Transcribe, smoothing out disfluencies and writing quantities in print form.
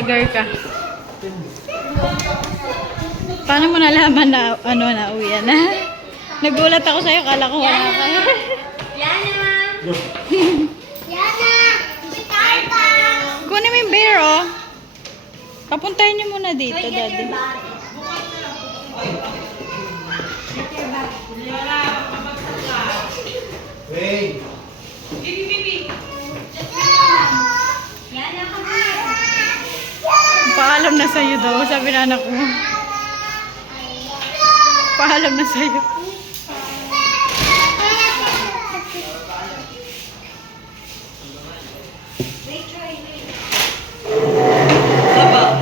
vlogger ka. Paano mo nalaman na na uwi na? Nagulat ako sa'yo, kala ko wala ka. Yana! Yana! Kunin mo yung bear, oh. Papuntahin niyo muna dito, daddy. Hey! Yana ka Paalam na sa'yo daw, sabi na anak mo. Paalam na sa'yo.